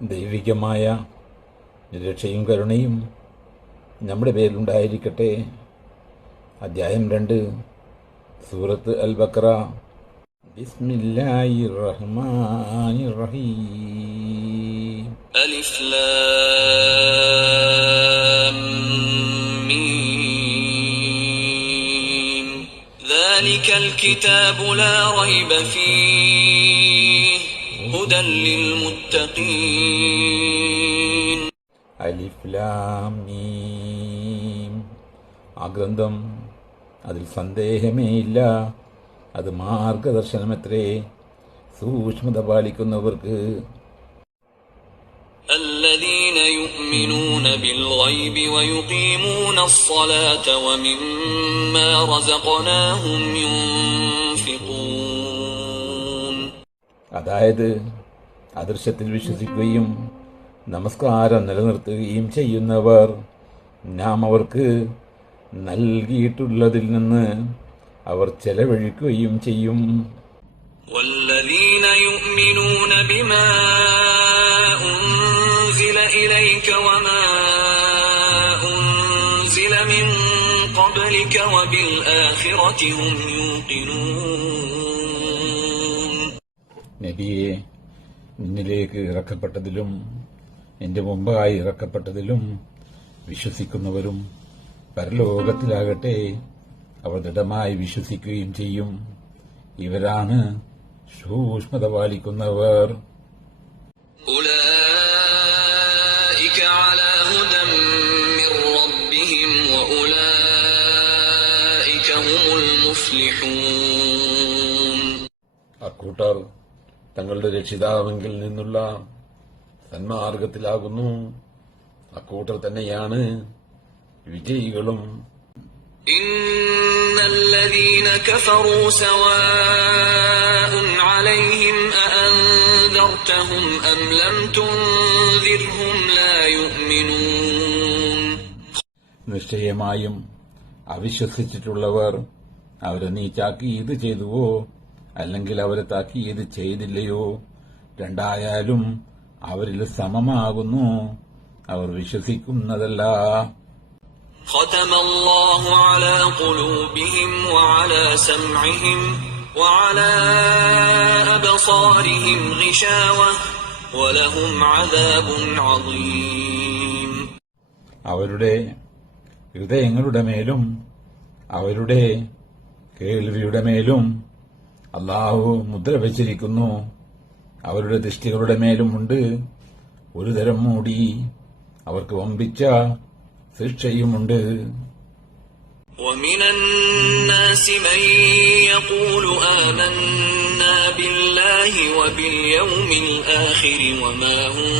ദൈവികമായ രക്ഷയും കരുണയും നമ്മുടെ പേരിലുണ്ടായിരിക്കട്ടെ. അധ്യായം 2, സൂറത്ത് അൽ ബഖറ. ബിസ്മില്ലാഹിർ റഹ്മാനിർ റഹീം. അലിഫ് ലാം മീം. ദാലികൽ കിതാബു ലാ റൈബ ഫീഹി ഹുദൻ ലിൽമുത്തഖീൻ. അലിഫ് ലാം മീം. ആ ഗ്രന്ഥം, അതിൽ സന്ദേഹമേയില്ല, അത് മാർഗദർശനമത്രേ സൂക്ഷ്മത പാലിക്കുന്നവർക്ക്. الذين يؤمنون بالغيب ويقيمون الصلاة ومما رزقناهم ينفقون. അതായത് അദൃശ്യത്തിൽ വിശ്വസിക്കുകയും നമസ്കാരം നിലനിർത്തുകയും ചെയ്യുന്നവർ നാം അവർക്ക് നൽകിയിട്ടുള്ളതിൽ നിന്ന് അവർ ചെലവഴിക്കുകയും ചെയ്യും. والذين يؤمنون بما أنزل إليك وما أنزل من قبلك وبالآخرة هم يوقنون. നബിയെ, നിന്നിലേക്ക് ഇറക്കപ്പെട്ടതിലും നിന്റെ മുമ്പായി ഇറക്കപ്പെട്ടതിലും വിശ്വസിക്കുന്നവരും പരലോകത്തിലാകട്ടെ അവർ ദൃഢമായി വിശ്വസിക്കുകയും ചെയ്യും. ഇവരാണ് സൂക്ഷ്മത പാലിക്കുന്നവർ. ഉലൈക അലാ ഹുദൻ മിർ റബ്ബിഹിം വഉലൈക ഹുമുൽ മുഫ്ലിഹൂൻ. അക്കൂട്ടർ തങ്ങളുടെ രക്ഷിതാവെങ്കിൽ നിന്നുള്ള സന്മാർഗത്തിലാകുന്നു. അക്കൂട്ടർ തന്നെയാണ് വിജയികളും. ഇന്നല്ലദീന കഫറൂ സവാഉൻ അലൈഹിം അഅൻദർതഹും അം ലം തുൻദിർഹും ലാ യുഅ്മിനൂൻ. നിശ്ചയമായും അവിശ്വസിച്ചിട്ടുള്ളവർ, അവരെ നീ താക്കീത് ചെയ്തുവോ അല്ലെങ്കിൽ അവരെ താക്കീത് ചെയ്തില്ലയോ, രണ്ടായാലും അവരിൽ സമമാകുന്നു, അവർ വിശ്വസിക്കുന്നതല്ല. ختم الله على قلوبهم وعلى سمعهم وعلى أبصارهم غشاوة ولهم عذاب عظيم. അവരുടെ ഹൃദയങ്ങളുടെ മേലും അവരുടെ കേൾവിയുടെ മേലും അല്ലാഹു മുദ്ര വച്ചിരിക്കുന്നു. അവരുടെ ദൃഷ്ടികളുടെ മേലുമുണ്ട് ഒരു തരം മൂടി. അവർക്ക് വമ്പിച്ച ശിക്ഷയുമുണ്ട്. ومن الناس من يقول آمنا بالله وباليوم الآخر وما هم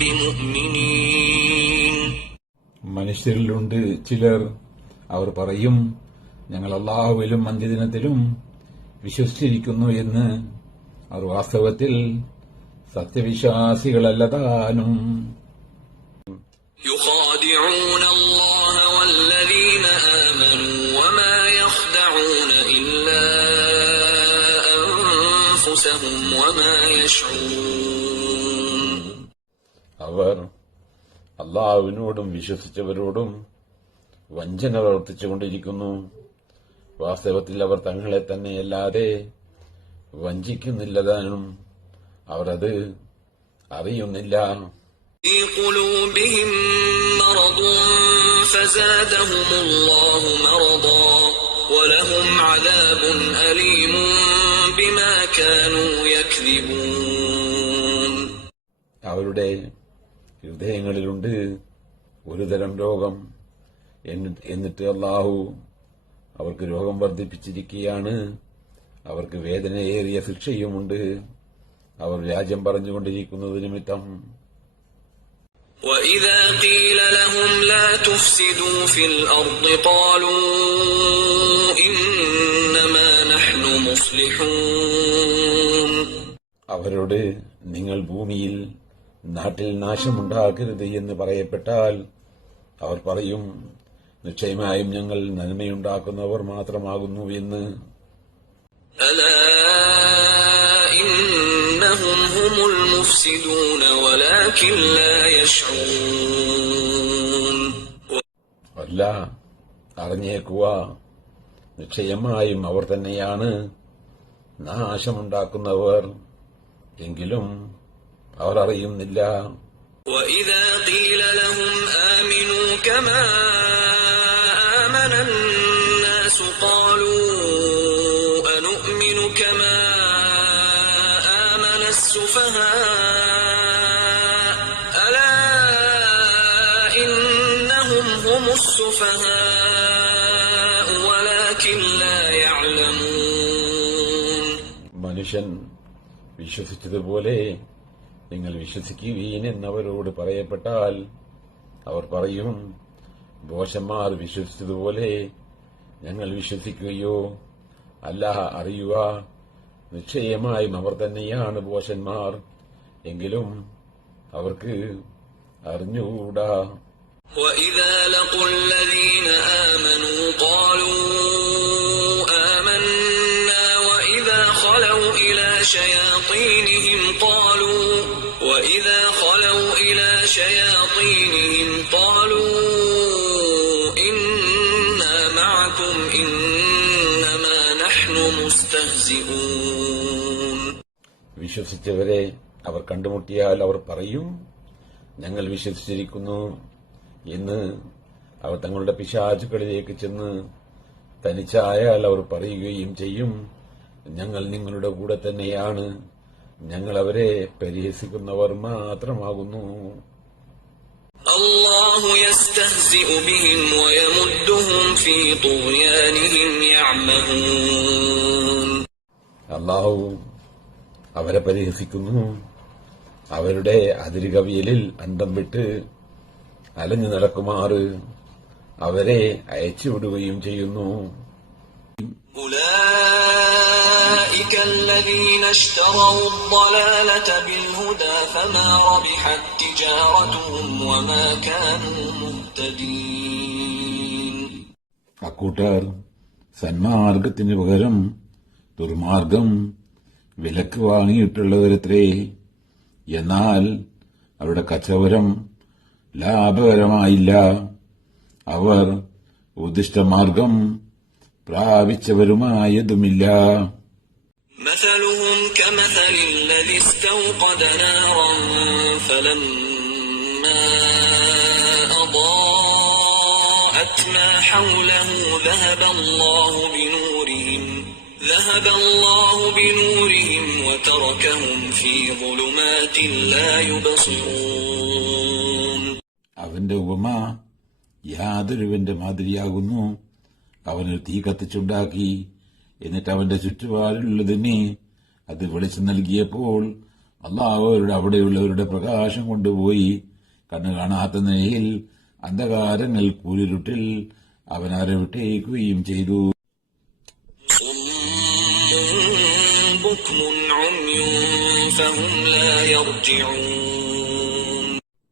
بمؤمنين. മനുഷ്യരിലുണ്ട് ചിലർ, അവർ പറയും, ഞങ്ങൾ അല്ലാഹുവിലും അന്ത്യദിനത്തിലും വിശ്വസിച്ചിരിക്കുന്നു എന്ന്. അവർ വാസ്തവത്തിൽ സത്യവിശ്വാസികളല്ലതാനും. يخادعون الله والذين آمنوا وما يخدعون إلا أنفسهم وما يشعرون. അവർ അല്ലാഹുവിനോടും വിശ്വസിച്ചവരോടും വഞ്ചന പ്രവർത്തിച്ചുകൊണ്ടിരിക്കുന്നു. വാസ്തവത്തിൽ അവർ തങ്ങളെ തന്നെയല്ലാതെ വഞ്ചിക്കുന്നില്ലതാനും അവർ അത് അറിയുന്നില്ല. في قلوبهم مرض فزادهم الله مرضا ولهم عذاب أليم بما كانوا يكذبون. അവരുടെ ഹൃദയങ്ങളിലുണ്ട് ഒരുതരം രോഗം. എന്നിട്ട് അല്ലാഹു അവർക്ക് രോഗം വർദ്ധിപ്പിച്ചിരിക്കുകയാണ്. അവർക്ക് വേദനയേറിയ ശിക്ഷയുമുണ്ട്, അവർ വ്യാജം പറഞ്ഞുകൊണ്ടിരിക്കുന്നത് നിമിത്തം. وَإِذَا قِيلَ لَهُمْ لَا تُفْسِدُوا فِي الْأَرْضِ قَالُوا إِنَّمَا نَحْنُ مُصْلِحُونَ. അവരോട് നിങ്ങൾ ഭൂമിയിൽ നാട്ടിൽ നാശമുണ്ടാക്കരുത് എന്ന് പറയപ്പെട്ടാൽ അവർ പറയും, നിശ്ചയമായും ഞങ്ങൾ നന്മയുണ്ടാക്കുന്നവർ മാത്രമാകുന്നു എന്ന്. ألا إن إنهم هم المفسدون ولكن لا يشعرون. അല്ല, അറിഞ്ഞേക്കുക, നിശ്ചയമായും അവർ തന്നെയാണ് നാശമുണ്ടാക്കുന്നവർ, എങ്കിലും അവർ അറിയുന്നില്ല. وإذا قيل لهم آمنوا كما آمن الناس قالوا أنؤمن كما آمن السفهاء ألا إنهم هم السفهاء ولكن لا يعلمون. മനുഷ്യൻ വിശ്വസിച്ചതുപോലെ നിങ്ങൾ വിശ്വസിക്കുവീൻ എന്നവരോട് പറയപ്പെട്ടാൽ അവർ പറയും, ഭോഷന്മാർ വിശ്വസിച്ചതുപോലെ ഞങ്ങൾ വിശ്വസിക്കുകയോ? അല്ല, അറിയുക, നിശ്ചയമായും അവർ തന്നെയാണ് ഭോഷന്മാർ, എങ്കിലും അവർക്ക് അറിഞ്ഞുകൂടാ. وَإِذَا لَقُوا الَّذِينَ آمَنُوا قَالُوا آمَنَّا وَإِذَا خَلَوْا إِلَى شَيَاطِينِهِمْ قَالُوا إِنَّا مَعَكُمْ إِنَّمَا نَحْنُ مُسْتَهْزِئُونَ. വിശ്വസിച്ചവരെ അവർ കണ്ടുമുട്ടിയാൽ അവർ പറയും, ഞങ്ങൾ വിശ്വസിച്ചിരിക്കുന്നു എന്ന്. അവർ തങ്ങളുടെ പിശാചുക്കളിലേക്ക് ചെന്ന് തനിച്ചായാൽ അവർ പറയുകയും ചെയ്യും, ഞങ്ങൾ നിങ്ങളുടെ കൂടെ തന്നെയാണ്, ഞങ്ങൾ അവരെ പരിഹസിക്കുന്നവർ മാത്രമാകുന്നു. അല്ലാഹു യസ്തഹ്സിഉ ബിഹിം വയമുദ്ദുഹും ഫീ തുഗ്യാനിഹിം യഅമഹൂൻ. അല്ലാഹു അവരെ പരിഹസിക്കുന്നു, അവരുടെ അതിരുകവിയലിൽ അന്തം വിട്ട് അലഞ്ഞു നടക്കുമാറ് അവരെ അയച്ചുവിടുകയും ചെയ്യുന്നു. أولئك الذين اشتروا الضلالة بالهدى فما ربحت تجارتهم وما كانوا مهتدين. അക്കൂട്ടർ സന്മാർഗത്തിന് പകരം ദുർമാർഗം വിലക്ക് വാങ്ങിയിട്ടുള്ളവരത്രേ, എന്നാൽ അവരുടെ കച്ചവടം ലാഭകരമായില്ല, അവർ ഉദ്ദിഷ്ടമാർഗം പ്രാപിച്ചവരുമായതുമില്ല. مثلهم كمثل الذي استوقد نارا فلما أضاءت ما حوله ذهب الله بنورهم وتركهم في ظلمات لا يبصرون. അവന്റെ ഉപമ യാതൊരുവന്റെ മാതിരിയാകുന്നു. അവനൊരു തീ കത്തിച്ചുണ്ടാക്കി, എന്നിട്ട് അവന്റെ ചുറ്റുപാടിലുള്ളതിനെ അത് വെളിച്ചം നൽകിയപ്പോൾ അല്ലാഹു അവരുടെ അവിടെയുള്ളവരുടെ പ്രകാശം കൊണ്ടുപോയി കണ്ണു കാണാത്ത നിലയിൽ അന്ധകാരങ്ങൾ കൂരിരുട്ടിൽ അവൻ അവരെ വിട്ടേക്കുകയും ചെയ്തു.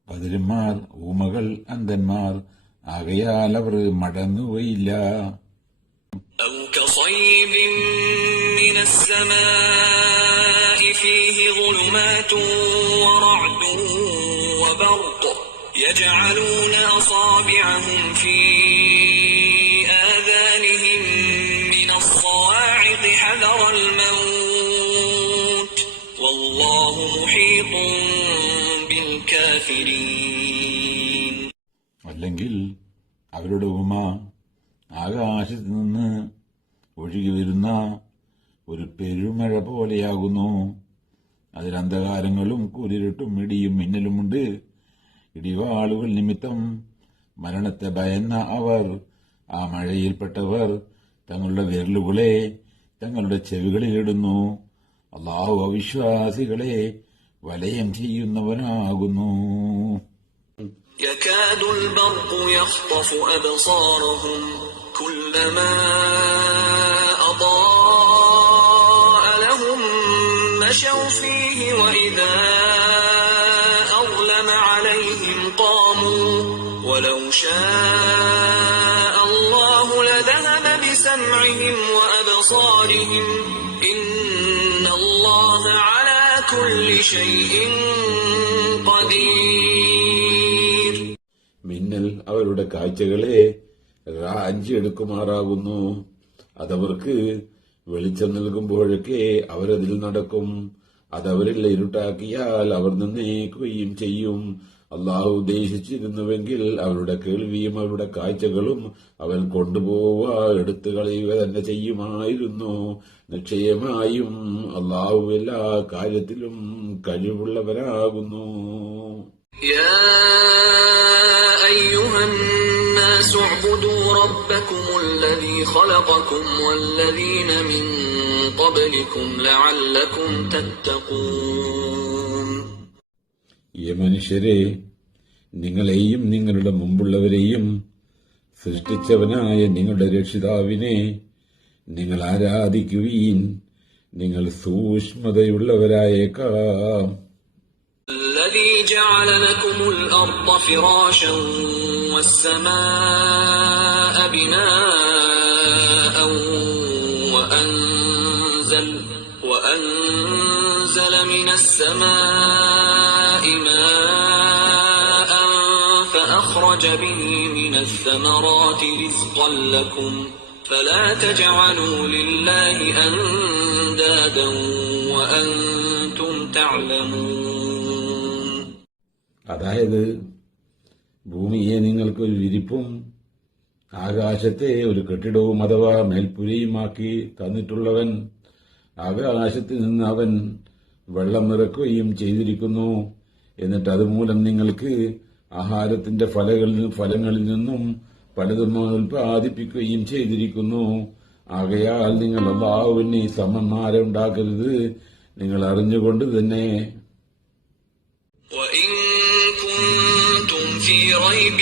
ബധിരന്മാർ, ഊമകൾ, അന്ധന്മാർ ആകയാൽ അവർ മടങ്ങുകയില്ല. أو كصيب من السماء فيه ظلمات ورعد وبرق يجعلون أصابعهم في آذانهم من الصواعق حذر الموت والله محيط بالكافرين. അല്ലെങ്കിൽ അവരുടെ ഉപമ ആകാശത്ത് നിന്ന് ഒഴുകി വരുന്ന ഒരു പെരുമഴ പോലെയാകുന്നു. അതിൽ അന്ധകാരങ്ങളും കൂരിരുട്ടും ഇടിയും മിന്നലുമുണ്ട്. ഇടിവാളുകൾ നിമിത്തം മരണത്തെ ഭയന്ന അവർ, ആ മഴയിൽപ്പെട്ടവർ, തങ്ങളുടെ വിരലുകളെ തങ്ങളുടെ ചെവികളിലിടുന്നു. അല്ലാഹു അവിശ്വാസികളെ വലയം ചെയ്യുന്നവനാകുന്നു. يكاد البرق يخطف أبصارهم كلما أضاء لهم مشوا فيه وإذا أظلم عليهم قاموا ولو شاء الله لذهب بسمعهم وأبصارهم إن الله على كل شيء قدير. മിന്നൽ അവരുടെ കാഴ്ചകളെ റാഞ്ചിയെടുക്കുമാറാകുന്നു. അതവർക്ക് വെളിച്ചം നൽകുമ്പോഴൊക്കെ അവരതിൽ നടക്കും. അതവരിൽ ഇരുട്ടാക്കിയാൽ അവർ നിന്നേക്കുകയും ചെയ്യും. അള്ളാഹു ഉദ്ദേശിച്ചിരുന്നുവെങ്കിൽ അവരുടെ കേൾവിയും അവരുടെ കാഴ്ചകളും അവൻ കൊണ്ടുപോവുക, എടുത്തു കളയുക തന്നെ ചെയ്യുമായിരുന്നു. നിശ്ചയമായും അള്ളാഹു എല്ലാ കാര്യത്തിലും കഴിവുള്ളവരാകുന്നു. يا أيها الناس اعبدوا ربكم الذي خلقكم والذين من قبلكم لعلكم تتقون. മനുഷ്യരെ, നിങ്ങളെയും നിങ്ങളുടെ മുമ്പുള്ളവരെയും സൃഷ്ടിച്ചവനായ നിങ്ങളുടെ രക്ഷിതാവിനെ നിങ്ങൾ ആരാധിക്കുവീൻ, നിങ്ങൾ സൂക്ഷ്മതയുള്ളവരായേക്കാം. الذي جعل لكم الأرض فراشا والسماء بناء وأنزل من السماء ماء فأخرج به من الثمرات رزقا لكم فلا تجعلوا لله أندادا وأنتم تعلمون. അതായത്, ഭൂമിയെ നിങ്ങൾക്കൊരു വിരിപ്പും ആകാശത്തെ ഒരു കെട്ടിടവും അഥവാ മേൽപ്പുരയുമാക്കി തന്നിട്ടുള്ളവൻ, ആകാശത്തിൽ നിന്ന് അവൻ വെള്ളം ഇറക്കുകയും ചെയ്തിരിക്കുന്നു. എന്നിട്ട് അതുമൂലം നിങ്ങൾക്ക് ആഹാരത്തിന്റെ ഫലങ്ങളിൽ നിന്നും പലതും ഉൽപ്പാദിപ്പിക്കുകയും ചെയ്തിരിക്കുന്നു. ആകയാൽ നിങ്ങൾ അല്ലാഹുവിന് സമന്മാരെ ഉണ്ടാക്കരുത്, നിങ്ങൾ അറിഞ്ഞുകൊണ്ട് തന്നെ. وَإِن كُنتُمْ فِي رَيْبٍ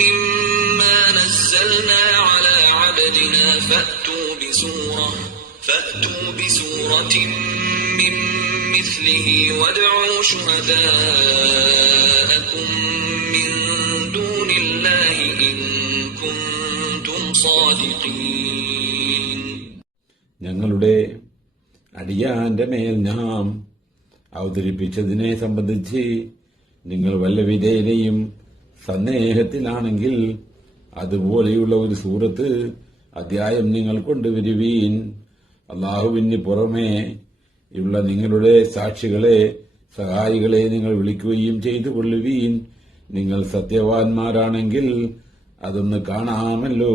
مِّمَّا نَزَّلْنَا عَلَى عَبْدِنَا فَأْتُوا بِسُورَةٍ مِّن مِّثْلِهِ وَادْعُوا شُهَدَاءَكُم مِّن دُونِ اللَّهِ إِن كُنتُمْ صَادِقِينَ. ഞങ്ങളുടെ അടിയാന്റെ മേൽ നാം അവതരിപ്പിച്ചതിനെ സംബന്ധിച്ച് നിങ്ങൾ വല്ല വിധേയനെയും സന്ദേഹത്തിലാണെങ്കിൽ അതുപോലെയുള്ള ഒരു സൂറത്ത് അധ്യായം നിങ്ങൾ കൊണ്ടുവരുവീൻ. അള്ളാഹുവിന് പുറമേ ഉള്ള നിങ്ങളുടെ സാക്ഷികളെ, സഹായികളെ നിങ്ങൾ വിളിക്കുകയും ചെയ്തു കൊള്ളുവീൻ. നിങ്ങൾ സത്യവാൻമാരാണെങ്കിൽ അതൊന്ന് കാണാമല്ലോ.